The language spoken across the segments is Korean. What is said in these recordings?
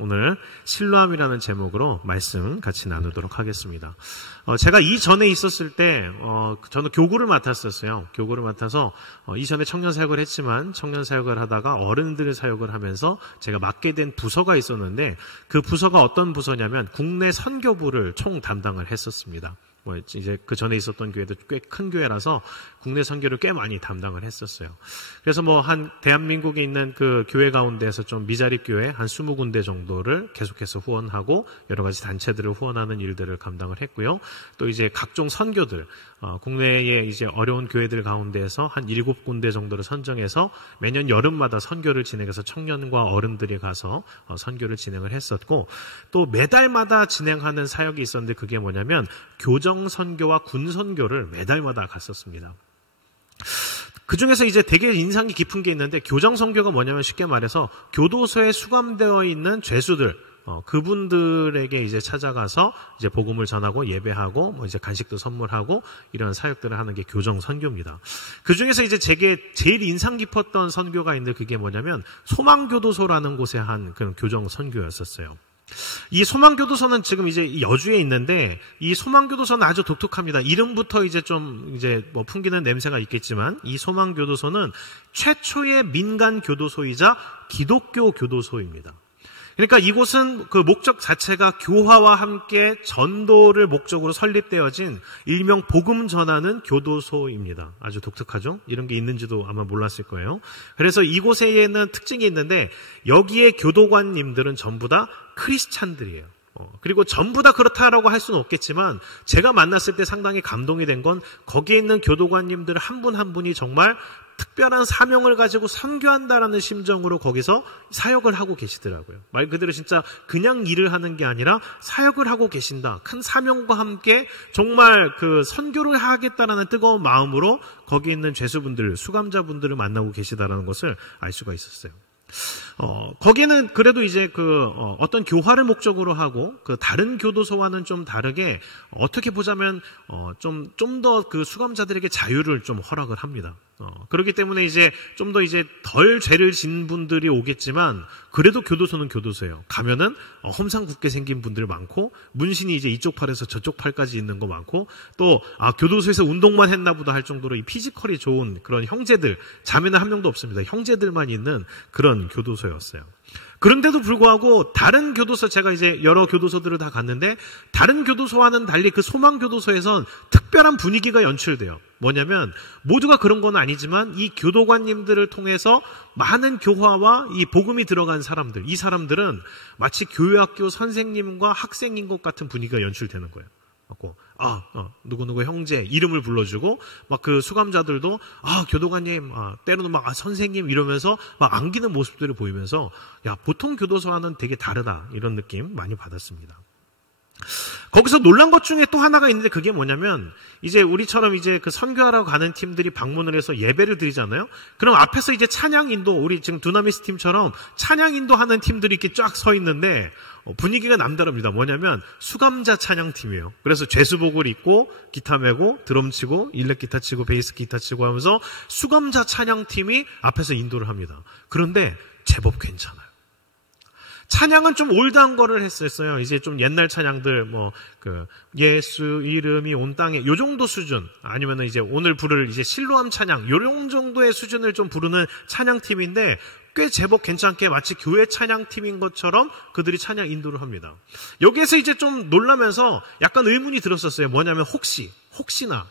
오늘 실로암이라는 제목으로 말씀 같이 나누도록 하겠습니다. 제가 이전에 있었을 때 저는 교구를 맡았었어요. 교구를 맡아서 이전에 청년 사역을 했지만 청년 사역을 하다가 어른들 사역을 하면서 제가 맡게 된 부서가 있었는데 그 부서가 어떤 부서냐면 국내 선교부를 총 담당을 했었습니다. 이제 그 전에 있었던 교회도 꽤 큰 교회라서 국내 선교를 꽤 많이 담당을 했었어요. 그래서 한 대한민국에 있는 그 교회 가운데에서 좀 미자립 교회 한 20군데 정도를 계속해서 후원하고 여러 가지 단체들을 후원하는 일들을 감당을 했고요. 또 이제 각종 선교들, 국내의 이제 어려운 교회들 가운데에서 한 7군데 정도를 선정해서 매년 여름마다 선교를 진행해서 청년과 어른들이 가서 선교를 진행을 했었고, 또 매달마다 진행하는 사역이 있었는데 그게 뭐냐면 교정 선교와 군 선교를 매달마다 갔었습니다. 그 중에서 이제 되게 인상이 깊은 게 있는데, 교정 선교가 뭐냐면 쉽게 말해서 교도소에 수감되어 있는 죄수들, 그분들에게 이제 찾아가서 이제 복음을 전하고 예배하고 이제 간식도 선물하고 이런 사역들을 하는 게 교정 선교입니다. 그 중에서 이제 제게 제일 인상 깊었던 선교가 있는데 그게 뭐냐면 소망교도소라는 곳에 한 그런 교정 선교였었어요. 이 소망교도소는 지금 이제 여주에 있는데, 이 소망교도소는 아주 독특합니다. 이름부터 이제 좀 풍기는 냄새가 있겠지만, 이 소망교도소는 최초의 민간 교도소이자 기독교 교도소입니다. 그러니까 이곳은 그 목적 자체가 교화와 함께 전도를 목적으로 설립되어진 일명 복음 전하는 교도소입니다. 아주 독특하죠? 이런 게 있는지도 아마 몰랐을 거예요. 그래서 이곳에는 특징이 있는데, 여기에 교도관님들은 전부 다 크리스찬들이에요. 그리고 전부 다 그렇다라고 할 수는 없겠지만, 제가 만났을 때 상당히 감동이 된 건 거기에 있는 교도관님들 한 분 한 분이 정말 특별한 사명을 가지고 선교한다라는 심정으로 거기서 사역을 하고 계시더라고요. 말 그대로 진짜 그냥 일을 하는 게 아니라 사역을 하고 계신다. 큰 사명과 함께 정말 그 선교를 하겠다라는 뜨거운 마음으로 거기 있는 죄수분들, 수감자분들을 만나고 계시다라는 것을 알 수가 있었어요. 거기는 그래도 이제 어떤 교화를 목적으로 하고 그 다른 교도소와는 좀 다르게 어떻게 보자면 좀 더 그 수감자들에게 자유를 좀 허락을 합니다. 그렇기 때문에 이제 좀 더 이제 덜 죄를 진 분들이 오겠지만 그래도 교도소는 교도소예요. 가면은 험상궂게 생긴 분들 많고, 문신이 이제 이쪽 팔에서 저쪽 팔까지 있는 거 많고, 또 교도소에서 운동만 했나 보다 할 정도로 이 피지컬이 좋은 그런 형제들, 자매는 한 명도 없습니다. 형제들만 있는 그런 교도소였어요. 그런데도 불구하고 다른 교도소, 제가 이제 여러 교도소들을 다 갔는데 다른 교도소와는 달리 그 소망교도소에선 특별한 분위기가 연출돼요. 뭐냐면 모두가 그런 건 아니지만 이 교도관님들을 통해서 많은 교화와 이 복음이 들어간 사람들, 이 사람들은 마치 교회학교 선생님과 학생인 것 같은 분위기가 연출되는 거예요. 누구누구 형제 이름을 불러주고, 막 그 수감자들도 교도관님, 때로는 막 선생님 이러면서 막 안기는 모습들을 보이면서, 보통 교도소와는 되게 다르다, 이런 느낌 많이 받았습니다. 거기서 놀란 것 중에 또 하나가 있는데 그게 뭐냐면, 이제 우리처럼 이제 그 선교하러 가는 팀들이 방문을 해서 예배를 드리잖아요. 그럼 앞에서 이제 찬양 인도, 우리 지금 두나미스 팀처럼 찬양 인도하는 팀들이 이렇게 쫙 서 있는데 분위기가 남다릅니다. 뭐냐면 수감자 찬양팀이에요. 그래서 죄수복을 입고 기타 메고 드럼 치고 일렉 기타 치고 베이스 기타 치고 하면서 수감자 찬양팀이 앞에서 인도를 합니다. 그런데 제법 괜찮아요. 찬양은 좀 올드한 거를 했었어요. 이제 좀 옛날 찬양들, 예수 이름이 온 땅에, 요 정도 수준, 아니면은 이제 오늘 부를 이제 실로암 찬양, 요런 정도의 수준을 좀 부르는 찬양팀인데, 꽤 제법 괜찮게 마치 교회 찬양팀인 것처럼 그들이 찬양 인도를 합니다. 여기에서 이제 좀 놀라면서 약간 의문이 들었었어요. 뭐냐면 혹시나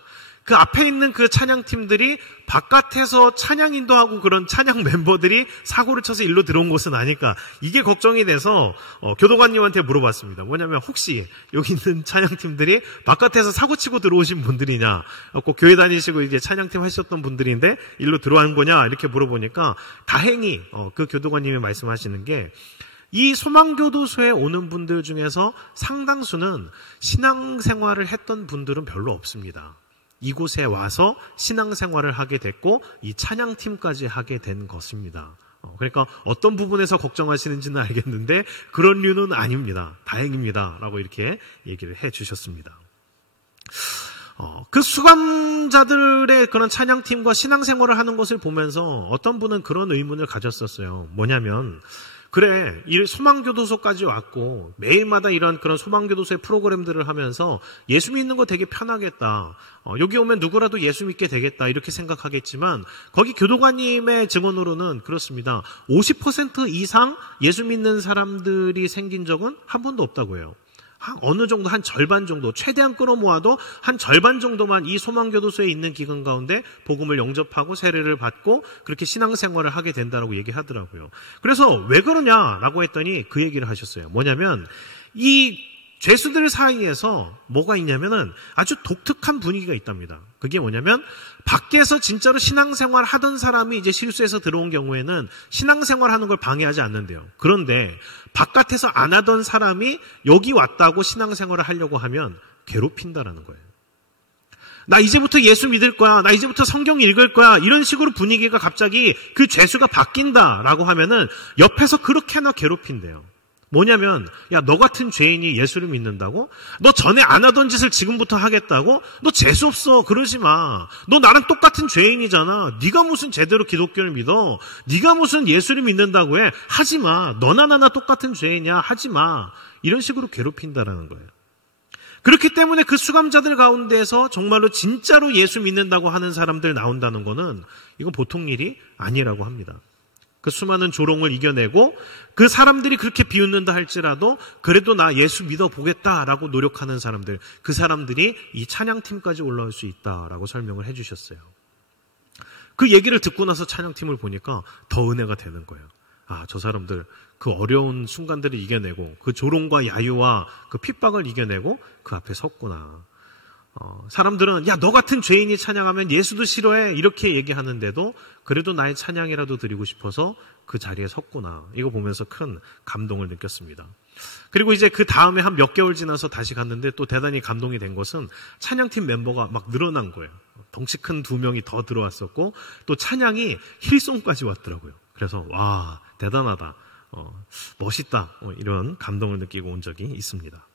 그 앞에 있는 그 찬양팀들이 바깥에서 찬양 인도하고 그런 찬양 멤버들이 사고를 쳐서 일로 들어온 것은 아닐까, 이게 걱정이 돼서 교도관님한테 물어봤습니다. 뭐냐면 혹시 여기 있는 찬양팀들이 바깥에서 사고 치고 들어오신 분들이냐, 꼭 교회 다니시고 이제 찬양팀 하셨던 분들인데 일로 들어온 거냐, 이렇게 물어보니까 다행히 그 교도관님이 말씀하시는 게, 이 소망교도소에 오는 분들 중에서 상당수는 신앙생활을 했던 분들은 별로 없습니다. 이곳에 와서 신앙생활을 하게 됐고 이 찬양팀까지 하게 된 것입니다. 그러니까 어떤 부분에서 걱정하시는지는 알겠는데 그런 류는 아닙니다. 다행입니다. 라고 이렇게 얘기를 해 주셨습니다. 그 수감자들의 그런 찬양팀과 신앙생활을 하는 것을 보면서 어떤 분은 그런 의문을 가졌었어요. 뭐냐면 그래, 이 소망교도소까지 왔고 매일마다 이런 그런 소망교도소의 프로그램들을 하면서 예수 믿는 거 되게 편하겠다. 여기 오면 누구라도 예수 믿게 되겠다 이렇게 생각하겠지만 거기 교도관님의 증언으로는 그렇습니다. 50% 이상 예수 믿는 사람들이 생긴 적은 한 번도 없다고 해요. 어느 정도 한 절반 정도, 최대한 끌어모아도 한 절반 정도만 이 소망교도소에 있는 기간 가운데 복음을 영접하고 세례를 받고 그렇게 신앙생활을 하게 된다라고 얘기하더라고요. 그래서 왜 그러냐라고 했더니 그 얘기를 하셨어요. 뭐냐면 이 죄수들 사이에서 뭐가 있냐면은 아주 독특한 분위기가 있답니다. 그게 뭐냐면 밖에서 진짜로 신앙생활 하던 사람이 이제 실수해서 들어온 경우에는 신앙생활 하는 걸 방해하지 않는데요. 그런데 바깥에서 안 하던 사람이 여기 왔다고 신앙생활을 하려고 하면 괴롭힌다라는 거예요. 나 이제부터 예수 믿을 거야. 나 이제부터 성경 읽을 거야. 이런 식으로 분위기가 갑자기 그 죄수가 바뀐다라고 하면은 옆에서 그렇게나 괴롭힌대요. 뭐냐면 야, 너 같은 죄인이 예수를 믿는다고? 너 전에 안 하던 짓을 지금부터 하겠다고? 너 재수 없어. 그러지 마. 너 나랑 똑같은 죄인이잖아. 네가 무슨 제대로 기독교를 믿어? 네가 무슨 예수를 믿는다고 해? 하지 마. 너나 나나 똑같은 죄인이야. 하지 마. 이런 식으로 괴롭힌다라는 거예요. 그렇기 때문에 그 수감자들 가운데서 정말로 진짜로 예수 믿는다고 하는 사람들 나온다는 거는 이건 보통 일이 아니라고 합니다. 그 수많은 조롱을 이겨내고 그 사람들이 그렇게 비웃는다 할지라도 그래도 나 예수 믿어보겠다라고 노력하는 사람들, 그 사람들이 이 찬양팀까지 올라올 수 있다라고 설명을 해주셨어요. 그 얘기를 듣고 나서 찬양팀을 보니까 더 은혜가 되는 거예요. 아, 저 사람들 그 어려운 순간들을 이겨내고 그 조롱과 야유와 그 핍박을 이겨내고 그 앞에 섰구나. 사람들은 야, 너 같은 죄인이 찬양하면 예수도 싫어해 이렇게 얘기하는데도 그래도 나의 찬양이라도 드리고 싶어서 그 자리에 섰구나. 이거 보면서 큰 감동을 느꼈습니다. 그리고 이제 그 다음에 한 몇 개월 지나서 다시 갔는데 또 대단히 감동이 된 것은 찬양팀 멤버가 막 늘어난 거예요. 덩치 큰 2명이 더 들어왔었고 또 찬양이 힐송까지 왔더라고요. 그래서 와, 대단하다. 멋있다. 이런 감동을 느끼고 온 적이 있습니다.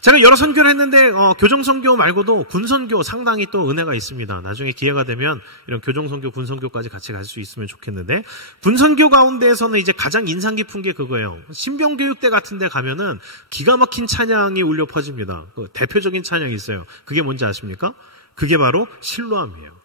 제가 여러 선교를 했는데 교정선교 말고도 군선교 상당히 또 은혜가 있습니다. 나중에 기회가 되면 이런 교정선교, 군선교까지 같이 갈 수 있으면 좋겠는데 군선교 가운데에서는 이제 가장 인상 깊은 게 그거예요. 신병교육대 같은 데 가면은 기가 막힌 찬양이 울려 퍼집니다. 그 대표적인 찬양이 있어요. 그게 뭔지 아십니까? 그게 바로 실로암이에요.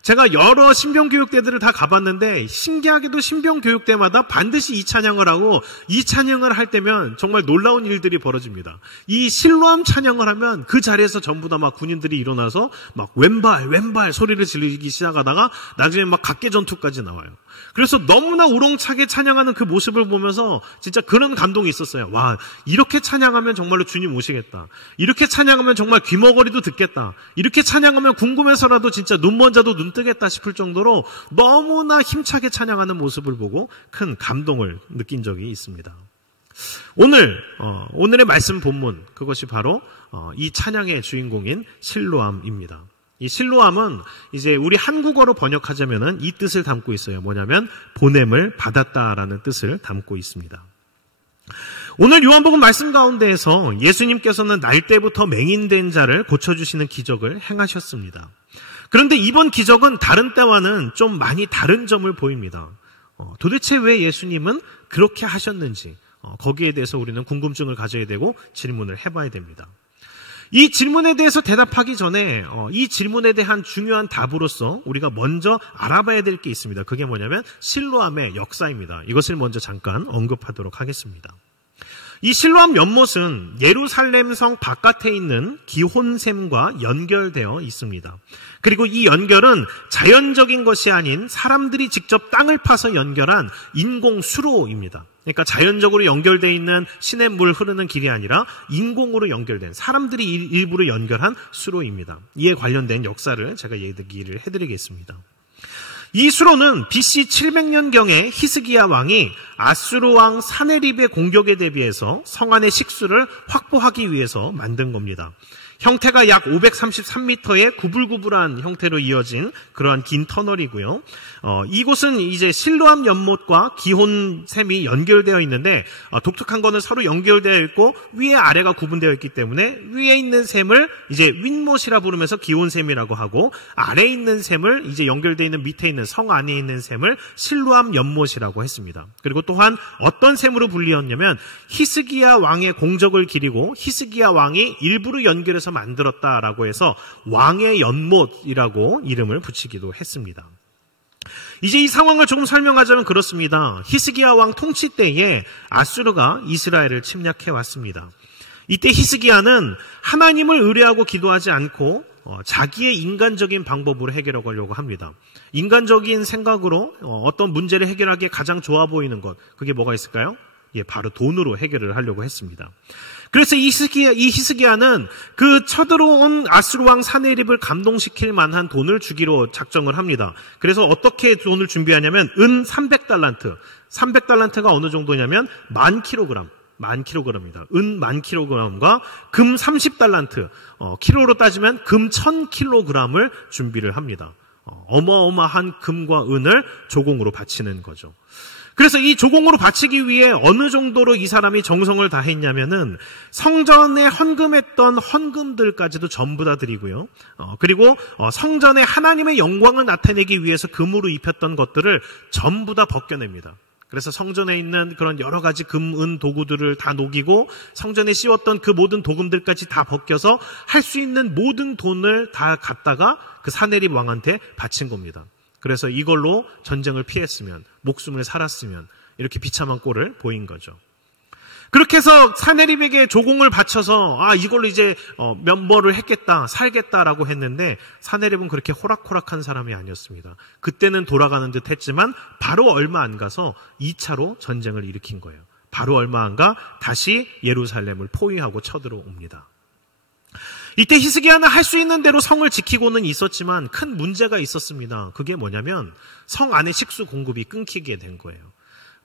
제가 여러 신병교육대들을 다 가봤는데 신기하게도 신병교육대마다 반드시 이 찬양을 하고 이 찬양을 할 때면 정말 놀라운 일들이 벌어집니다. 이 실로암 찬양을 하면 그 자리에서 전부 다 막 군인들이 일어나서 막 왼발 소리를 지르기 시작하다가 나중에 막 각계전투까지 나와요. 그래서 너무나 우렁차게 찬양하는 그 모습을 보면서 진짜 그런 감동이 있었어요. 와, 이렇게 찬양하면 정말로 주님 오시겠다. 이렇게 찬양하면 정말 귀머거리도 듣겠다. 이렇게 찬양하면 궁금해서라도 진짜 눈먼 자도 눈 뜨겠다 싶을 정도로 너무나 힘차게 찬양하는 모습을 보고 큰 감동을 느낀 적이 있습니다. 오늘의 말씀 본문, 그것이 바로 이 찬양의 주인공인 실로암입니다. 이 실로암은 이제 우리 한국어로 번역하자면은 이 뜻을 담고 있어요. 뭐냐면 보냄을 받았다라는 뜻을 담고 있습니다. 오늘 요한복음 말씀 가운데에서 예수님께서는 날 때부터 맹인된 자를 고쳐주시는 기적을 행하셨습니다. 그런데 이번 기적은 다른 때와는 좀 많이 다른 점을 보입니다. 도대체 왜 예수님은 그렇게 하셨는지 거기에 대해서 우리는 궁금증을 가져야 되고 질문을 해봐야 됩니다. 이 질문에 대해서 대답하기 전에 이 질문에 대한 중요한 답으로서 우리가 먼저 알아봐야 될 게 있습니다. 그게 뭐냐면 실로암의 역사입니다. 이것을 먼저 잠깐 언급하도록 하겠습니다. 이 실로암 연못은 예루살렘 성 바깥에 있는 기혼샘과 연결되어 있습니다. 그리고 이 연결은 자연적인 것이 아닌 사람들이 직접 땅을 파서 연결한 인공 수로입니다. 그러니까 자연적으로 연결되어 있는 시냇물 흐르는 길이 아니라 인공으로 연결된 사람들이 일부러 연결한 수로입니다. 이에 관련된 역사를 제가 얘기를 해드리겠습니다. 이 수로는 BC 700년경에 히스기야 왕이 아수르 왕 사네립의 공격에 대비해서 성 안의 식수를 확보하기 위해서 만든 겁니다. 형태가 약 533m의 구불구불한 형태로 이어진 그러한 긴 터널이고요. 이곳은 이제 실로암 연못과 기혼샘이 연결되어 있는데 독특한 거는 서로 연결되어 있고 위에 아래가 구분되어 있기 때문에 위에 있는 샘을 이제 윗못이라 부르면서 기혼샘이라고 하고 아래에 있는 샘을 이제 연결되어 있는 밑에 있는 성 안에 있는 샘을 실로암 연못이라고 했습니다. 그리고 또한 어떤 샘으로 불리었냐면 히스기야 왕의 공적을 기리고 히스기야 왕이 일부러 연결해서 만들었다라고 해서 왕의 연못이라고 이름을 붙이기도 했습니다. 이제 이 상황을 조금 설명하자면 그렇습니다. 히스기야 왕 통치 때에 아수르가 이스라엘을 침략해 왔습니다. 이때 히스기야는 하나님을 의뢰하고 기도하지 않고 자기의 인간적인 방법으로 해결하려고 합니다. 인간적인 생각으로 어떤 문제를 해결하기에 가장 좋아 보이는 것, 그게 뭐가 있을까요? 바로 돈으로 해결을 하려고 했습니다. 그래서 이 히스기야는 그 쳐들어온 아수르 왕 사네립을 감동시킬 만한 돈을 주기로 작정을 합니다. 그래서 어떻게 돈을 준비하냐면 은 300달란트, 300달란트가 어느 정도냐면 10,000kg, 10,000kg입니다. 은 10,000kg과 금 30달란트, 킬로로 따지면 금 1,000kg을 준비를 합니다. 어마어마한 금과 은을 조공으로 바치는 거죠. 그래서 이 조공으로 바치기 위해 어느 정도로 이 사람이 정성을 다했냐면은 성전에 헌금했던 헌금들까지도 전부 다 드리고요. 그리고 성전에 하나님의 영광을 나타내기 위해서 금으로 입혔던 것들을 전부 다 벗겨냅니다. 그래서 성전에 있는 그런 여러 가지 금, 은 도구들을 다 녹이고 성전에 씌웠던 그 모든 도금들까지 다 벗겨서 할 수 있는 모든 돈을 다 갖다가 그 사네립 왕한테 바친 겁니다. 그래서 이걸로 전쟁을 피했으면, 목숨을 살았으면 이렇게 비참한 꼴을 보인 거죠. 그렇게 해서 사네립에게 조공을 바쳐서 이걸로 이제 면벌을 했겠다, 살겠다라고 했는데 사네립은 그렇게 호락호락한 사람이 아니었습니다. 그때는 돌아가는 듯 했지만 바로 얼마 안 가서 2차로 전쟁을 일으킨 거예요. 바로 얼마 안 가 다시 예루살렘을 포위하고 쳐들어옵니다. 이때 히스기야는 할 수 있는 대로 성을 지키고는 있었지만 큰 문제가 있었습니다. 그게 뭐냐면 성 안에 식수 공급이 끊기게 된 거예요.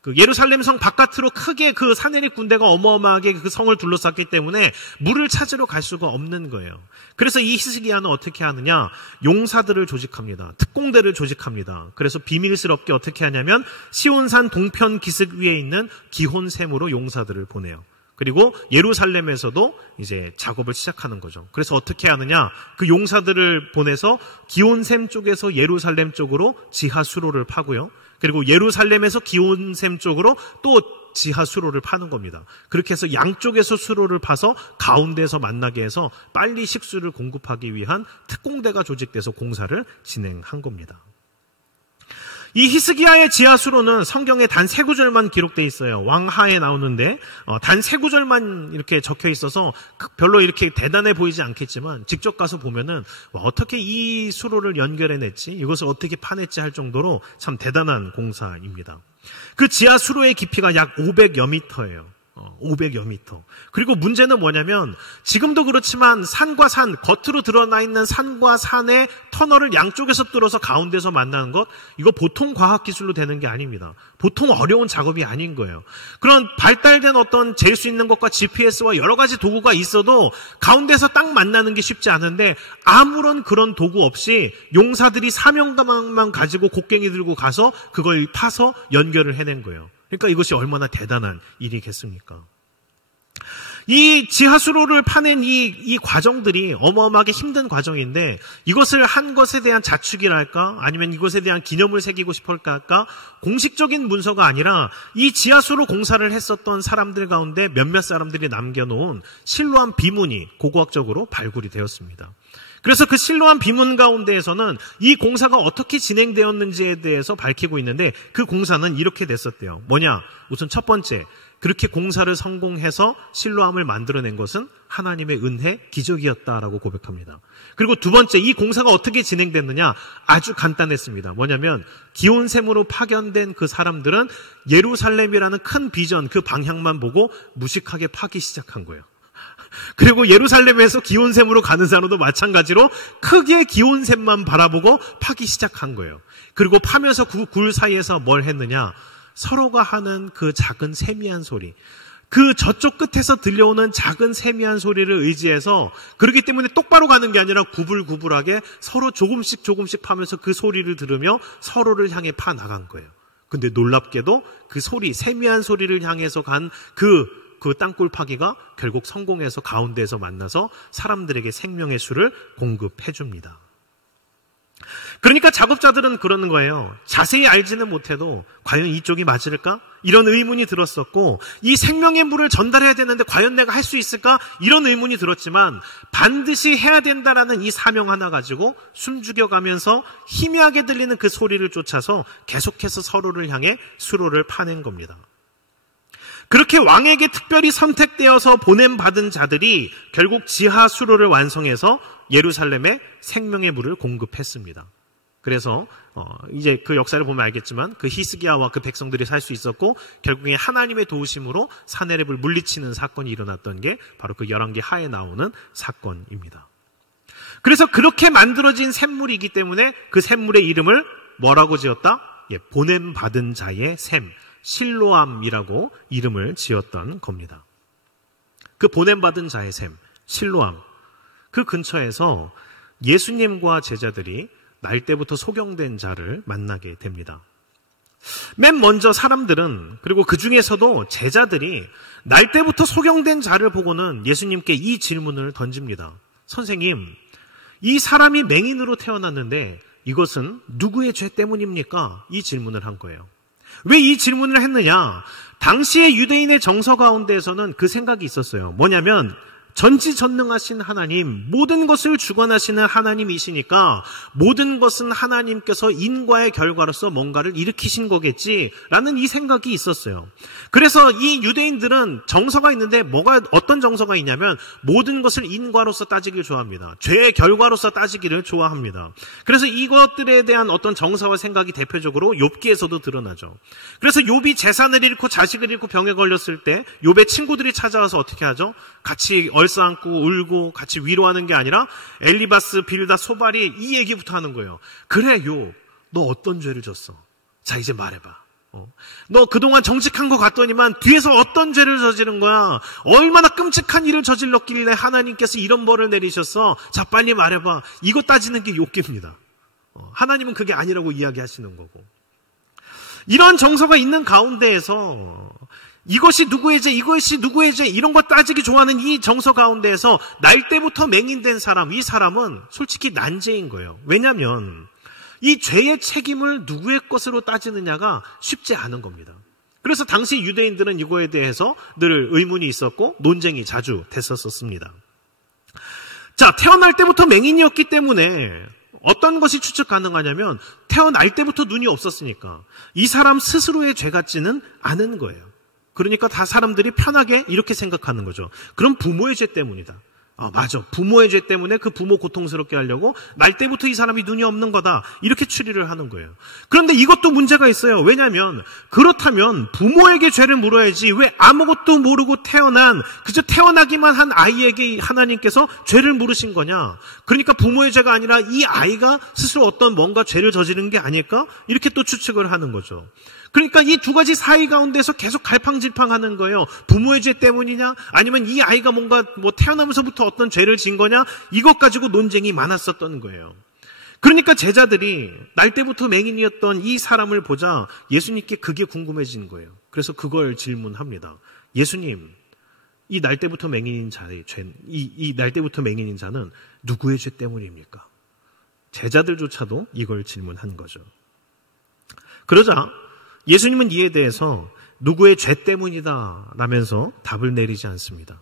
그 예루살렘 성 바깥으로 크게 그 사네립 군대가 어마어마하게 그 성을 둘러쌌기 때문에 물을 찾으러 갈 수가 없는 거예요. 그래서 이 히스기야는 어떻게 하느냐? 용사들을 조직합니다. 특공대를 조직합니다. 그래서 비밀스럽게 어떻게 하냐면 시온산 동편 기슭 위에 있는 기혼샘으로 용사들을 보내요. 그리고 예루살렘에서도 이제 작업을 시작하는 거죠. 그래서 어떻게 하느냐? 그 용사들을 보내서 기온샘 쪽에서 예루살렘 쪽으로 지하 수로를 파고요. 그리고 예루살렘에서 기온샘 쪽으로 또 지하 수로를 파는 겁니다. 그렇게 해서 양쪽에서 수로를 파서 가운데에서 만나게 해서 빨리 식수를 공급하기 위한 특공대가 조직돼서 공사를 진행한 겁니다. 이 히스기야의 지하수로는 성경에 단 3구절만 기록되어 있어요. 왕하에 나오는데 단 3구절만 이렇게 적혀 있어서 별로 이렇게 대단해 보이지 않겠지만 직접 가서 보면은 어떻게 이 수로를 연결해냈지, 이것을 어떻게 파냈지 할 정도로 참 대단한 공사입니다. 그 지하수로의 깊이가 약 500여 미터예요. 500여 미터. 그리고 문제는 뭐냐면 지금도 그렇지만 산과 산, 겉으로 드러나 있는 산과 산의 터널을 양쪽에서 뚫어서 가운데서 만나는 것, 이거 보통 과학기술로 되는 게 아닙니다. 보통 어려운 작업이 아닌 거예요. 그런 발달된 어떤 잴 수 있는 것과 GPS와 여러 가지 도구가 있어도 가운데서 딱 만나는 게 쉽지 않은데 아무런 그런 도구 없이 용사들이 사명감만 가지고 곡괭이 들고 가서 그걸 파서 연결을 해낸 거예요. 그러니까 이것이 얼마나 대단한 일이겠습니까? 이 지하수로를 파낸 이 과정들이 어마어마하게 힘든 과정인데 이것을 한 것에 대한 자축이랄까 아니면 이것에 대한 기념을 새기고 싶을까 할까 공식적인 문서가 아니라 이 지하수로 공사를 했었던 사람들 가운데 몇몇 사람들이 남겨놓은 실로암 비문이 고고학적으로 발굴이 되었습니다. 그래서 그 실로암 비문 가운데에서는 이 공사가 어떻게 진행되었는지에 대해서 밝히고 있는데 그 공사는 이렇게 됐었대요. 뭐냐? 우선 첫 번째, 그렇게 공사를 성공해서 실로암을 만들어낸 것은 하나님의 은혜, 기적이었다라고 고백합니다. 그리고 두 번째, 이 공사가 어떻게 진행됐느냐? 아주 간단했습니다. 뭐냐면 기온샘으로 파견된 그 사람들은 예루살렘이라는 큰 비전, 그 방향만 보고 무식하게 파기 시작한 거예요. 그리고 예루살렘에서 기온샘으로 가는 사람도 마찬가지로 크게 기온샘만 바라보고 파기 시작한 거예요. 그리고 파면서 그 굴 사이에서 뭘 했느냐? 서로가 하는 그 작은 세미한 소리, 그 저쪽 끝에서 들려오는 작은 세미한 소리를 의지해서, 그렇기 때문에 똑바로 가는 게 아니라 구불구불하게 서로 조금씩 파면서 그 소리를 들으며 서로를 향해 파 나간 거예요. 근데 놀랍게도 그 소리, 세미한 소리를 향해서 간 그 땅굴 파기가 결국 성공해서 가운데에서 만나서 사람들에게 생명의 수를 공급해 줍니다. 그러니까 작업자들은 그러는 거예요. 자세히 알지는 못해도 과연 이쪽이 맞을까? 이런 의문이 들었었고, 이 생명의 물을 전달해야 되는데 과연 내가 할 수 있을까? 이런 의문이 들었지만 반드시 해야 된다라는 이 사명 하나 가지고 숨죽여가면서 희미하게 들리는 그 소리를 쫓아서 계속해서 서로를 향해 수로를 파낸 겁니다. 그렇게 왕에게 특별히 선택되어서 보냄받은 자들이 결국 지하 수로를 완성해서 예루살렘에 생명의 물을 공급했습니다. 그래서 이제 그 역사를 보면 알겠지만 그 히스기야와 그 백성들이 살 수 있었고, 결국에 하나님의 도우심으로 사내립을 물리치는 사건이 일어났던 게 바로 그 열왕기 하에 나오는 사건입니다. 그래서 그렇게 만들어진 샘물이기 때문에 그 샘물의 이름을 뭐라고 지었다? 보냄받은 자의 샘, 실로암이라고 이름을 지었던 겁니다. 그 보냄받은 자의 샘, 실로암, 그 근처에서 예수님과 제자들이 날 때부터 소경된 자를 만나게 됩니다. 맨 먼저 사람들은, 그리고 그 중에서도 제자들이 날 때부터 소경된 자를 보고는 예수님께 이 질문을 던집니다. 선생님, 이 사람이 맹인으로 태어났는데 이것은 누구의 죄 때문입니까? 이 질문을 한 거예요. 왜 이 질문을 했느냐? 당시의 유대인의 정서 가운데에서는 그 생각이 있었어요. 뭐냐면 전지전능하신 하나님, 모든 것을 주관하시는 하나님이시니까 모든 것은 하나님께서 인과의 결과로서 뭔가를 일으키신 거겠지라는 이 생각이 있었어요. 그래서 이 유대인들은 정서가 있는데 어떤 정서가 있냐면 모든 것을 인과로서 따지기를 좋아합니다. 죄의 결과로서 따지기를 좋아합니다. 그래서 이것들에 대한 어떤 정서와 생각이 대표적으로 욥기에서도 드러나죠. 그래서 욥이 재산을 잃고 자식을 잃고 병에 걸렸을 때 욥의 친구들이 찾아와서 어떻게 하죠? 같이 얼싸안고 울고 같이 위로하는 게 아니라 엘리바스, 빌다, 소발이 이 얘기부터 하는 거예요. 그래, 욥, 너 어떤 죄를 졌어? 자, 이제 말해봐. 너 그동안 정직한 것 같더니만 뒤에서 어떤 죄를 저지른 거야? 얼마나 끔찍한 일을 저질렀길래 하나님께서 이런 벌을 내리셨어? 자, 빨리 말해봐. 이거 따지는 게 욥기입니다. 하나님은 그게 아니라고 이야기하시는 거고. 이런 정서가 있는 가운데에서 이것이 누구의 죄, 이것이 누구의 죄, 이런 거 따지기 좋아하는 이 정서 가운데에서 날 때부터 맹인된 사람, 이 사람은 솔직히 난제인 거예요. 왜냐하면 이 죄의 책임을 누구의 것으로 따지느냐가 쉽지 않은 겁니다. 그래서 당시 유대인들은 이거에 대해서 늘 의문이 있었고 논쟁이 자주 됐었습니다. 자, 태어날 때부터 맹인이었기 때문에 어떤 것이 추측 가능하냐면 태어날 때부터 눈이 없었으니까 이 사람 스스로의 죄 같지는 않은 거예요. 그러니까 다 사람들이 편하게 이렇게 생각하는 거죠. 그럼 부모의 죄 때문이다. 맞아. 부모의 죄 때문에 그 부모 고통스럽게 하려고 날 때부터 이 사람이 눈이 없는 거다. 이렇게 추리를 하는 거예요. 그런데 이것도 문제가 있어요. 왜냐하면 그렇다면 부모에게 죄를 물어야지 왜 아무것도 모르고 그저 태어나기만 한 아이에게 하나님께서 죄를 물으신 거냐. 그러니까 부모의 죄가 아니라 이 아이가 스스로 어떤 뭔가 죄를 저지른 게 아닐까? 이렇게 또 추측을 하는 거죠. 그러니까 이 두 가지 사이 가운데서 계속 갈팡질팡하는 거예요. 부모의 죄 때문이냐? 아니면 이 아이가 뭔가 태어나면서부터 어떤 죄를 진 거냐? 이것 가지고 논쟁이 많았었던 거예요. 그러니까 제자들이 날 때부터 맹인이었던 이 사람을 보자 예수님께 그게 궁금해진 거예요. 그래서 그걸 질문합니다. 예수님, 이 날 때부터 맹인인 자의 죄, 이 날 때부터 맹인인 자는 누구의 죄 때문입니까? 제자들조차도 이걸 질문한 거죠. 그러자 예수님은 이에 대해서 누구의 죄 때문이다 라면서 답을 내리지 않습니다.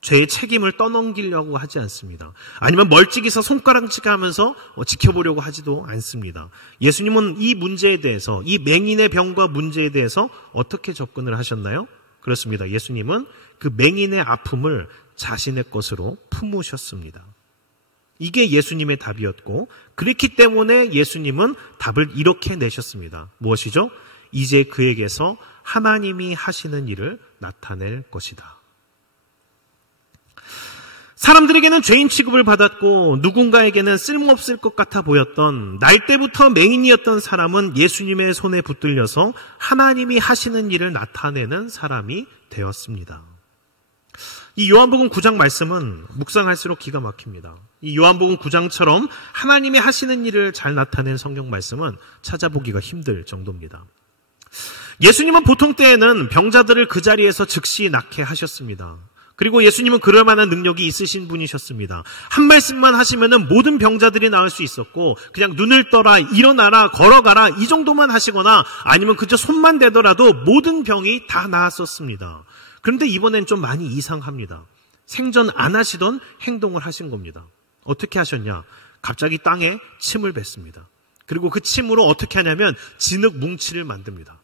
죄의 책임을 떠넘기려고 하지 않습니다. 아니면 멀찍이서 손가락질을 하면서 지켜보려고 하지도 않습니다. 예수님은 이 문제에 대해서, 이 맹인의 병과 문제에 대해서 어떻게 접근을 하셨나요? 그렇습니다. 예수님은 그 맹인의 아픔을 자신의 것으로 품으셨습니다. 이게 예수님의 답이었고, 그렇기 때문에 예수님은 답을 이렇게 내셨습니다. 무엇이죠? 이제 그에게서 하나님이 하시는 일을 나타낼 것이다. 사람들에게는 죄인 취급을 받았고 누군가에게는 쓸모없을 것 같아 보였던 날 때부터 맹인이었던 사람은 예수님의 손에 붙들려서 하나님이 하시는 일을 나타내는 사람이 되었습니다. 이 요한복음 9장 말씀은 묵상할수록 기가 막힙니다. 이 요한복음 9장처럼 하나님이 하시는 일을 잘 나타낸 성경 말씀은 찾아보기가 힘들 정도입니다. 예수님은 보통 때에는 병자들을 그 자리에서 즉시 낫게 하셨습니다. 그리고 예수님은 그럴 만한 능력이 있으신 분이셨습니다. 한 말씀만 하시면은 모든 병자들이 나을 수 있었고, 그냥 눈을 떠라, 일어나라, 걸어가라 이 정도만 하시거나 아니면 그저 손만 대더라도 모든 병이 다 나았었습니다. 그런데 이번엔 좀 많이 이상합니다. 생전 안 하시던 행동을 하신 겁니다. 어떻게 하셨냐? 갑자기 땅에 침을 뱉습니다. 그리고 그 침으로 어떻게 하냐면 진흙 뭉치를 만듭니다.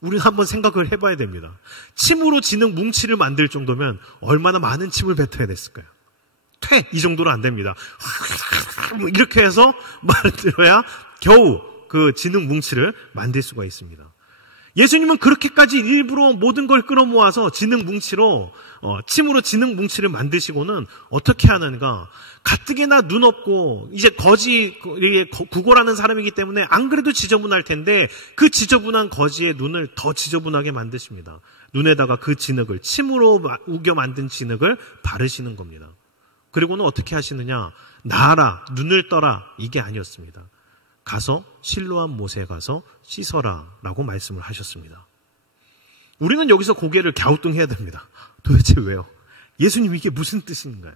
우리는 한번 생각을 해봐야 됩니다. 침으로 진흙 뭉치를 만들 정도면 얼마나 많은 침을 뱉어야 됐을까요? 이 정도로 안 됩니다. 이렇게 해서 만들어야 겨우 그 진흙 뭉치를 만들 수가 있습니다. 예수님은 그렇게까지 일부러 모든 걸 끌어모아서 진흙 뭉치로 침으로 진흙 뭉치를 만드시고는 어떻게 하는가? 가뜩이나 눈 없고 이제 거지 구걸하는 사람이기 때문에 안 그래도 지저분할 텐데 그 지저분한 거지의 눈을 더 지저분하게 만드십니다. 눈에다가 그 진흙을 침으로 우겨 만든 진흙을 바르시는 겁니다. 그리고는 어떻게 하시느냐? 나아라, 눈을 떠라 이게 아니었습니다. 가서 실로암 못에 가서 씻어라 라고 말씀을 하셨습니다. 우리는 여기서 고개를 갸우뚱해야 됩니다. 도대체 왜요? 예수님 이게 무슨 뜻인가요?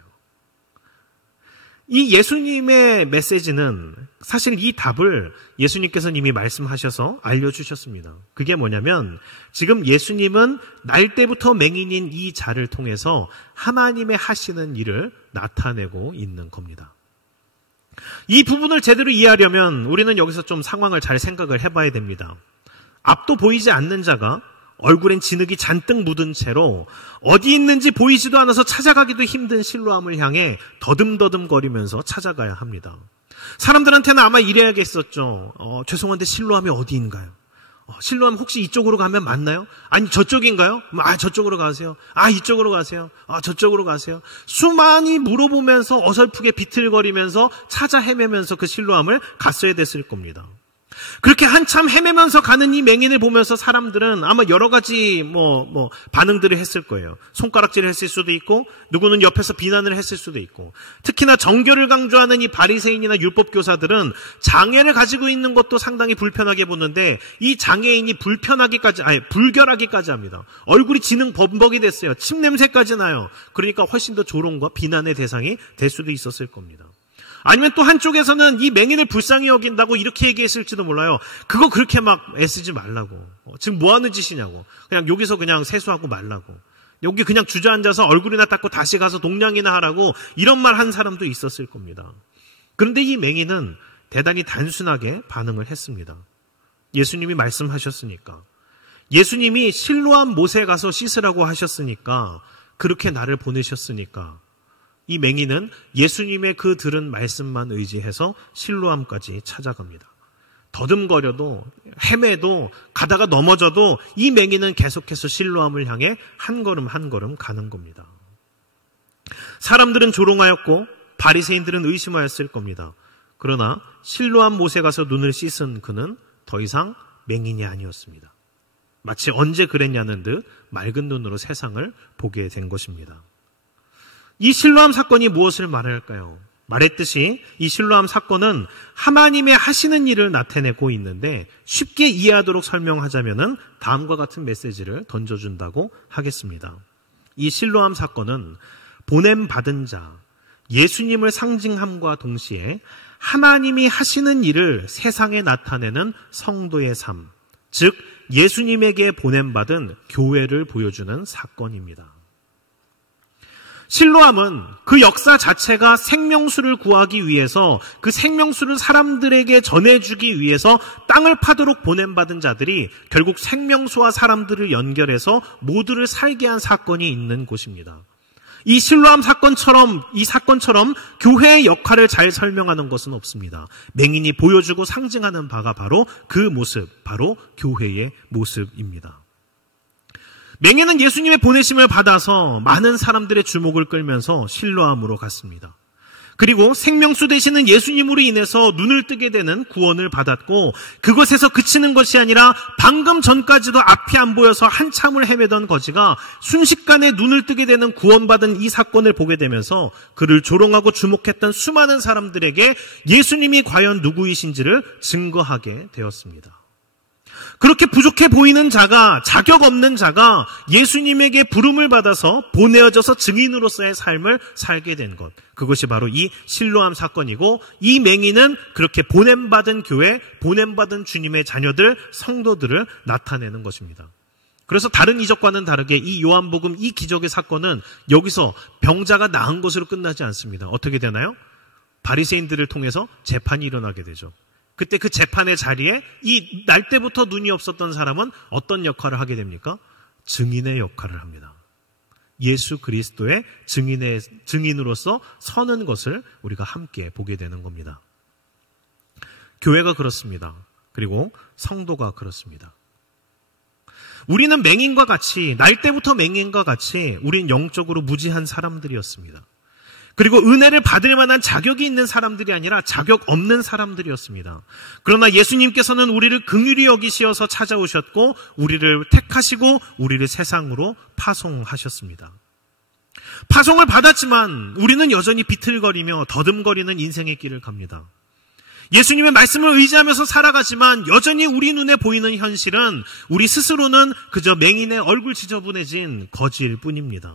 이 예수님의 메시지는 사실 이 답을 예수님께서는 이미 말씀하셔서 알려주셨습니다. 그게 뭐냐면 지금 예수님은 날 때부터 맹인인 이 자를 통해서 하나님의 하시는 일을 나타내고 있는 겁니다. 이 부분을 제대로 이해하려면 우리는 여기서 좀 상황을 잘 생각을 해봐야 됩니다. 앞도 보이지 않는 자가 얼굴엔 진흙이 잔뜩 묻은 채로 어디 있는지 보이지도 않아서 찾아가기도 힘든 실로암을 향해 더듬더듬거리면서 찾아가야 합니다. 사람들한테는 아마 이래야겠었죠. 죄송한데 실로암이 어디인가요? 실로암 혹시 이쪽으로 가면 맞나요? 아니 저쪽인가요? 저쪽으로 가세요. 이쪽으로 가세요. 저쪽으로 가세요. 수많이 물어보면서 어설프게 비틀거리면서 찾아 헤매면서 그 실로암을 갔어야 됐을 겁니다. 그렇게 한참 헤매면서 가는 이 맹인을 보면서 사람들은 아마 여러 가지 반응들을 했을 거예요. 손가락질을 했을 수도 있고, 누구는 옆에서 비난을 했을 수도 있고, 특히나 정결을 강조하는 이 바리새인이나 율법 교사들은 장애를 가지고 있는 것도 상당히 불편하게 보는데 이 장애인이 불결하기까지 합니다. 얼굴이 진흙 범벅이 됐어요. 침 냄새까지 나요. 그러니까 훨씬 더 조롱과 비난의 대상이 될 수도 있었을 겁니다. 아니면 또 한쪽에서는 이 맹인을 불쌍히 여긴다고 이렇게 얘기했을지도 몰라요. 그거 그렇게 막 애쓰지 말라고. 지금 뭐 하는 짓이냐고. 그냥 여기서 그냥 세수하고 말라고. 여기 그냥 주저앉아서 얼굴이나 닦고 다시 가서 동냥이나 하라고 이런 말 한 사람도 있었을 겁니다. 그런데 이 맹인은 대단히 단순하게 반응을 했습니다. 예수님이 말씀하셨으니까. 예수님이 실로암 못에 가서 씻으라고 하셨으니까. 그렇게 나를 보내셨으니까. 이 맹인은 예수님의 그 들은 말씀만 의지해서 실로암까지 찾아갑니다. 더듬거려도 헤매도 가다가 넘어져도 이 맹인은 계속해서 실로암을 향해 한 걸음 한 걸음 가는 겁니다. 사람들은 조롱하였고 바리새인들은 의심하였을 겁니다. 그러나 실로암 못에 가서 눈을 씻은 그는 더 이상 맹인이 아니었습니다. 마치 언제 그랬냐는 듯 맑은 눈으로 세상을 보게 된 것입니다. 이 실로암 사건이 무엇을 말할까요? 말했듯이 이 실로암 사건은 하나님의 하시는 일을 나타내고 있는데 쉽게 이해하도록 설명하자면은 다음과 같은 메시지를 던져준다고 하겠습니다. 이 실로암 사건은 보냄받은 자, 예수님을 상징함과 동시에 하나님이 하시는 일을 세상에 나타내는 성도의 삶, 즉 예수님에게 보냄받은 교회를 보여주는 사건입니다. 실로암은 그 역사 자체가 생명수를 구하기 위해서 그 생명수를 사람들에게 전해주기 위해서 땅을 파도록 보냄받은 자들이 결국 생명수와 사람들을 연결해서 모두를 살게 한 사건이 있는 곳입니다. 이 실로암 사건처럼 교회의 역할을 잘 설명하는 것은 없습니다. 맹인이 보여주고 상징하는 바가 바로 그 모습, 바로 교회의 모습입니다. 맹인은 예수님의 보내심을 받아서 많은 사람들의 주목을 끌면서 실로암으로 갔습니다. 그리고 생명수 되시는 예수님으로 인해서 눈을 뜨게 되는 구원을 받았고, 그것에서 그치는 것이 아니라 방금 전까지도 앞이 안 보여서 한참을 헤매던 거지가 순식간에 눈을 뜨게 되는 구원받은 이 사건을 보게 되면서 그를 조롱하고 주목했던 수많은 사람들에게 예수님이 과연 누구이신지를 증거하게 되었습니다. 그렇게 부족해 보이는 자가, 자격 없는 자가 예수님에게 부름을 받아서 보내어져서 증인으로서의 삶을 살게 된 것, 그것이 바로 이 실로암 사건이고, 이 맹인은 그렇게 보냄받은 교회, 보냄받은 주님의 자녀들, 성도들을 나타내는 것입니다. 그래서 다른 이적과는 다르게 이 요한복음 이 기적의 사건은 여기서 병자가 나은 것으로 끝나지 않습니다. 어떻게 되나요? 바리새인들을 통해서 재판이 일어나게 되죠. 그때 그 재판의 자리에 이 날 때부터 눈이 없었던 사람은 어떤 역할을 하게 됩니까? 증인의 역할을 합니다. 예수 그리스도의 증인으로서 서는 것을 우리가 함께 보게 되는 겁니다. 교회가 그렇습니다. 그리고 성도가 그렇습니다. 우리는 맹인과 같이, 날 때부터 맹인과 같이 우린 영적으로 무지한 사람들이었습니다. 그리고 은혜를 받을 만한 자격이 있는 사람들이 아니라 자격 없는 사람들이었습니다. 그러나 예수님께서는 우리를 긍휼히 여기시어서 찾아오셨고, 우리를 택하시고 우리를 세상으로 파송하셨습니다. 파송을 받았지만 우리는 여전히 비틀거리며 더듬거리는 인생의 길을 갑니다. 예수님의 말씀을 의지하면서 살아가지만 여전히 우리 눈에 보이는 현실은 우리 스스로는 그저 맹인의 얼굴 지저분해진 거지일 뿐입니다.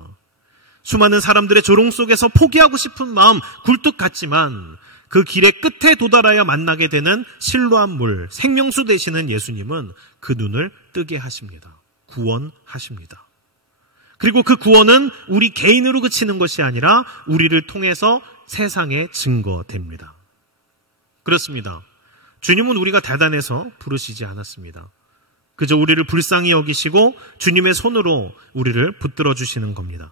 수많은 사람들의 조롱 속에서 포기하고 싶은 마음 굴뚝 같지만 그 길의 끝에 도달하여 만나게 되는 실로암 물, 생명수 되시는 예수님은 그 눈을 뜨게 하십니다. 구원하십니다. 그리고 그 구원은 우리 개인으로 그치는 것이 아니라 우리를 통해서 세상에 증거됩니다. 그렇습니다. 주님은 우리가 대단해서 부르시지 않았습니다. 그저 우리를 불쌍히 여기시고 주님의 손으로 우리를 붙들어 주시는 겁니다.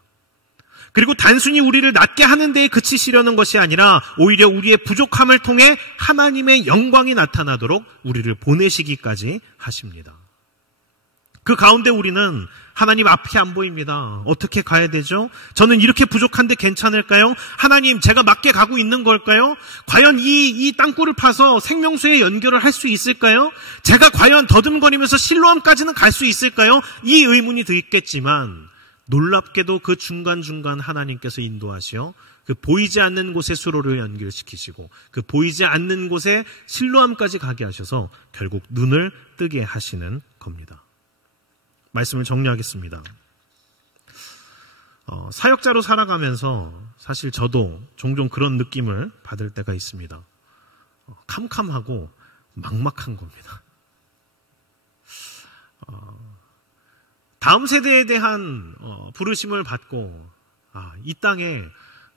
그리고 단순히 우리를 낫게 하는 데에 그치시려는 것이 아니라 오히려 우리의 부족함을 통해 하나님의 영광이 나타나도록 우리를 보내시기까지 하십니다. 그 가운데 우리는 하나님 앞이 안 보입니다. 어떻게 가야 되죠? 저는 이렇게 부족한데 괜찮을까요? 하나님, 제가 맞게 가고 있는 걸까요? 과연 이 땅굴을 파서 생명수에 연결을 할 수 있을까요? 제가 과연 더듬거리면서 실로암까지는 갈 수 있을까요? 이 의문이 들겠지만 놀랍게도 그 중간중간 하나님께서 인도하시어 그 보이지 않는 곳에 수로를 연결시키시고 그 보이지 않는 곳에 실로암까지 가게 하셔서 결국 눈을 뜨게 하시는 겁니다. 말씀을 정리하겠습니다. 사역자로 살아가면서 사실 저도 종종 그런 느낌을 받을 때가 있습니다. 캄캄하고 막막한 겁니다. 다음 세대에 대한 부르심을 받고 이 땅에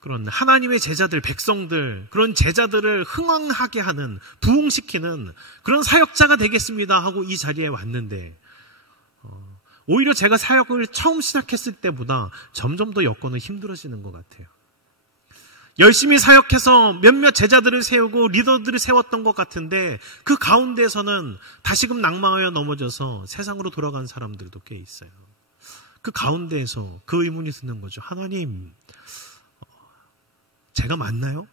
그런 하나님의 제자들, 백성들, 그런 제자들을 흥왕하게 하는, 부흥시키는 그런 사역자가 되겠습니다 하고 이 자리에 왔는데 오히려 제가 사역을 처음 시작했을 때보다 점점 더 여건은 힘들어지는 것 같아요. 열심히 사역해서 몇몇 제자들을 세우고 리더들을 세웠던 것 같은데 그 가운데에서는 다시금 낙망하여 넘어져서 세상으로 돌아간 사람들도 꽤 있어요. 그 가운데에서 그 의문이 드는 거죠. 하나님, 제가 맞나요?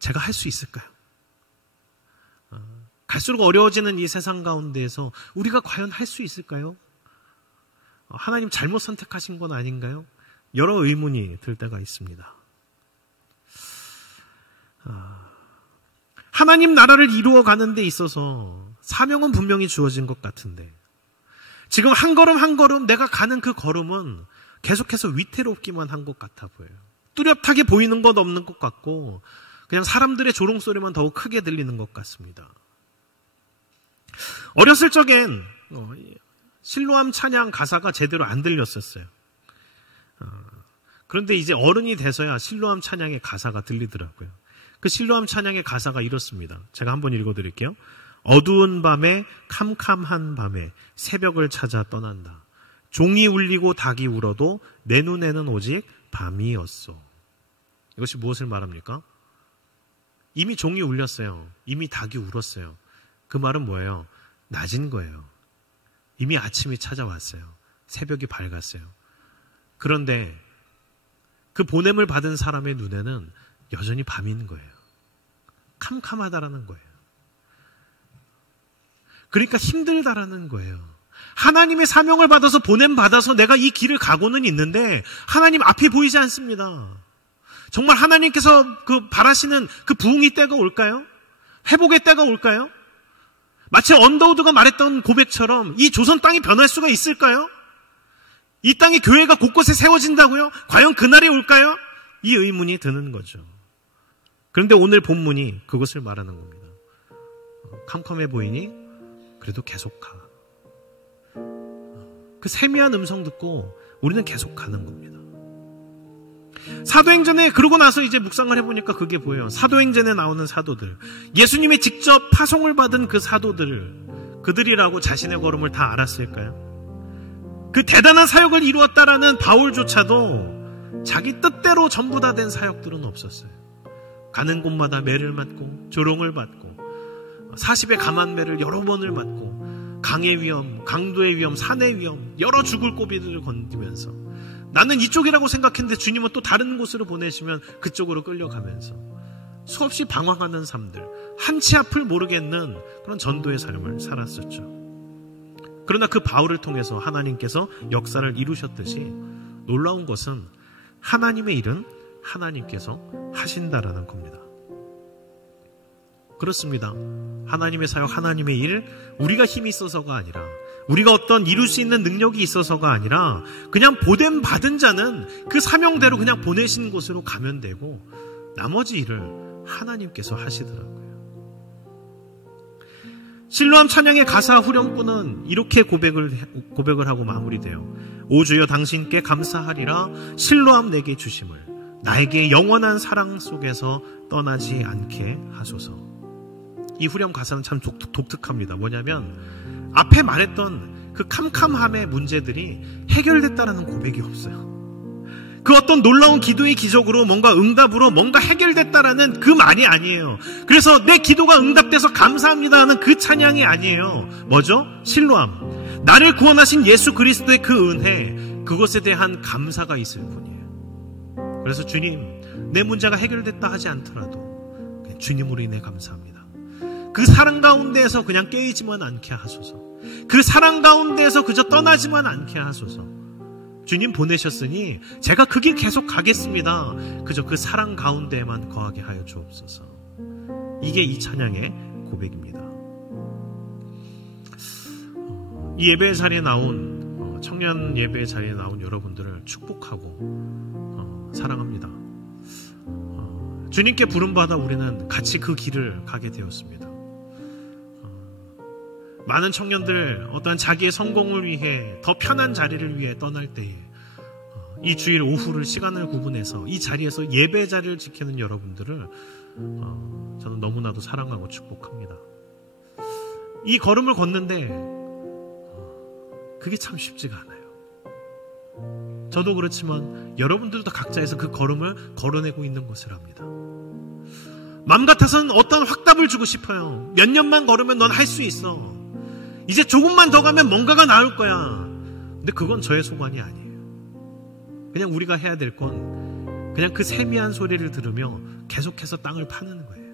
제가 할 수 있을까요? 갈수록 어려워지는 이 세상 가운데에서 우리가 과연 할 수 있을까요? 하나님 잘못 선택하신 건 아닌가요? 여러 의문이 들 때가 있습니다. 하나님 나라를 이루어가는 데 있어서 사명은 분명히 주어진 것 같은데 지금 한 걸음 한 걸음 내가 가는 그 걸음은 계속해서 위태롭기만 한 것 같아 보여요. 뚜렷하게 보이는 것 없는 것 같고 그냥 사람들의 조롱소리만 더욱 크게 들리는 것 같습니다. 어렸을 적엔 실로암 찬양 가사가 제대로 안 들렸었어요. 그런데 이제 어른이 돼서야 실로암 찬양의 가사가 들리더라고요. 그 실로암 찬양의 가사가 이렇습니다. 제가 한번 읽어드릴게요. 어두운 밤에 캄캄한 밤에 새벽을 찾아 떠난다. 종이 울리고 닭이 울어도 내 눈에는 오직 밤이었어. 이것이 무엇을 말합니까? 이미 종이 울렸어요. 이미 닭이 울었어요. 그 말은 뭐예요? 낮인 거예요. 이미 아침이 찾아왔어요. 새벽이 밝았어요. 그런데 그 보냄을 받은 사람의 눈에는 여전히 밤인 거예요. 캄캄하다라는 거예요. 그러니까 힘들다라는 거예요. 하나님의 사명을 받아서 보냄받아서 내가 이 길을 가고는 있는데 하나님 앞이 보이지 않습니다. 정말 하나님께서 바라시는 그 부흥의 때가 올까요? 회복의 때가 올까요? 마치 언더우드가 말했던 고백처럼 이 조선 땅이 변할 수가 있을까요? 이 땅에 교회가 곳곳에 세워진다고요? 과연 그날이 올까요? 이 의문이 드는 거죠. 그런데 오늘 본문이 그것을 말하는 겁니다. 캄캄해 보이니 그래도 계속 가. 그 세미한 음성 듣고 우리는 계속 가는 겁니다. 사도행전에 그러고 나서 이제 묵상을 해보니까 그게 보여요. 사도행전에 나오는 사도들, 예수님이 직접 파송을 받은 그 사도들, 그들이라고 자신의 걸음을 다 알았을까요? 그 대단한 사역을 이루었다라는 바울조차도 자기 뜻대로 전부 다 된 사역들은 없었어요. 가는 곳마다 매를 맞고 조롱을 받고 40의 감한매를 여러 번을 맞고 강의 위험, 강도의 위험, 산의 위험, 여러 죽을 고비들을 건디면서 나는 이쪽이라고 생각했는데 주님은 또 다른 곳으로 보내시면 그쪽으로 끌려가면서 수없이 방황하는 삶들, 한치 앞을 모르겠는 그런 전도의 삶을 살았었죠. 그러나 그 바울을 통해서 하나님께서 역사를 이루셨듯이 놀라운 것은 하나님의 일은 하나님께서 하신다라는 겁니다. 그렇습니다. 하나님의 사역, 하나님의 일, 우리가 힘이 있어서가 아니라, 우리가 어떤 이룰 수 있는 능력이 있어서가 아니라 그냥 보냄 받은 자는 그 사명대로 그냥 보내신 곳으로 가면 되고 나머지 일을 하나님께서 하시더라고요. 실로암 찬양의 가사 후렴구는 이렇게 고백을 하고 마무리돼요. 오 주여 당신께 감사하리라 실로암 내게 주심을 나에게 영원한 사랑 속에서 떠나지 않게 하소서. 이 후렴 가사는 참 독특합니다. 뭐냐면 앞에 말했던 그 캄캄함의 문제들이 해결됐다라는 고백이 없어요. 그 어떤 놀라운 기도의 기적으로 뭔가 응답으로 뭔가 해결됐다라는 그 말이 아니에요. 그래서 내 기도가 응답돼서 감사합니다 하는 그 찬양이 아니에요. 뭐죠? 실로암. 나를 구원하신 예수 그리스도의 그 은혜, 그것에 대한 감사가 있을 뿐이에요. 그래서 주님, 내 문제가 해결됐다 하지 않더라도 그냥 주님으로 인해 감사합니다. 그 사랑 가운데에서 그냥 깨이지만 않게 하소서. 그 사랑 가운데에서 그저 떠나지만 않게 하소서. 주님 보내셨으니 제가 그 길 계속 가겠습니다. 그저 그 사랑 가운데에만 거하게 하여 주옵소서. 이게 이 찬양의 고백입니다. 이 예배 자리에 나온 청년 예배 자리에 나온 여러분들을 축복하고 사랑합니다. 주님께 부름받아 우리는 같이 그 길을 가게 되었습니다. 많은 청년들 어떠한 자기의 성공을 위해 더 편한 자리를 위해 떠날 때에 이 주일 오후를 시간을 구분해서 이 자리에서 예배 자리를 지키는 여러분들을 저는 너무나도 사랑하고 축복합니다. 이 걸음을 걷는데 그게 참 쉽지가 않아요. 저도 그렇지만 여러분들도 각자에서 그 걸음을 걸어내고 있는 것을 압니다. 마음 같아서는 어떤 확답을 주고 싶어요. 몇 년만 걸으면 넌 할 수 있어. 이제 조금만 더 가면 뭔가가 나올 거야. 근데 그건 저의 소관이 아니에요. 그냥 우리가 해야 될 건 그냥 그 세미한 소리를 들으며 계속해서 땅을 파는 거예요.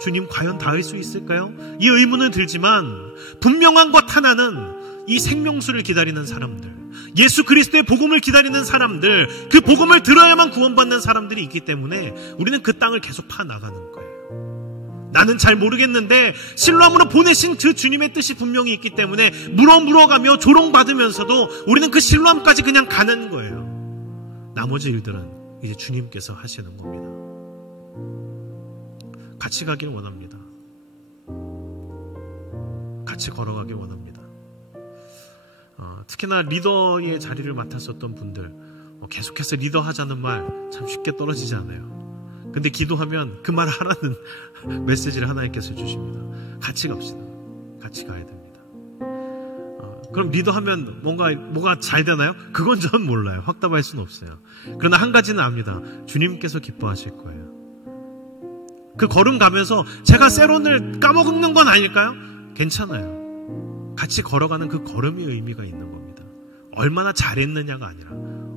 주님 과연 닿을 수 있을까요? 이 의문은 들지만 분명한 것 하나는 이 생명수를 기다리는 사람들, 예수 그리스도의 복음을 기다리는 사람들, 그 복음을 들어야만 구원받는 사람들이 있기 때문에 우리는 그 땅을 계속 파나가는 거예요. 나는 잘 모르겠는데 실로암으로 보내신 그 주님의 뜻이 분명히 있기 때문에 물어가며 조롱받으면서도 우리는 그 실로암까지 그냥 가는 거예요. 나머지 일들은 이제 주님께서 하시는 겁니다. 같이 가길 원합니다. 같이 걸어가길 원합니다. 특히나 리더의 자리를 맡았었던 분들, 계속해서 리더하자는 말 참 쉽게 떨어지지 않아요. 근데 기도하면 그 말 하라는 메시지를 하나님께서 주십니다. 같이 갑시다. 같이 가야 됩니다. 그럼 리더하면 뭐가 잘 되나요? 그건 전 몰라요. 확답할 수는 없어요. 그러나 한 가지는 압니다. 주님께서 기뻐하실 거예요. 그 걸음 가면서 제가 세론을 까먹는 건 아닐까요? 괜찮아요. 같이 걸어가는 그 걸음이 의미가 있는 겁니다. 얼마나 잘했느냐가 아니라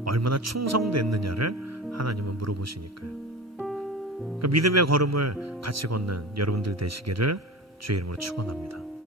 얼마나 충성됐느냐를 하나님은 물어보시니까요. 그 믿음의 걸음을 같이 걷는 여러분들 되시기를 주의 이름으로 축원합니다.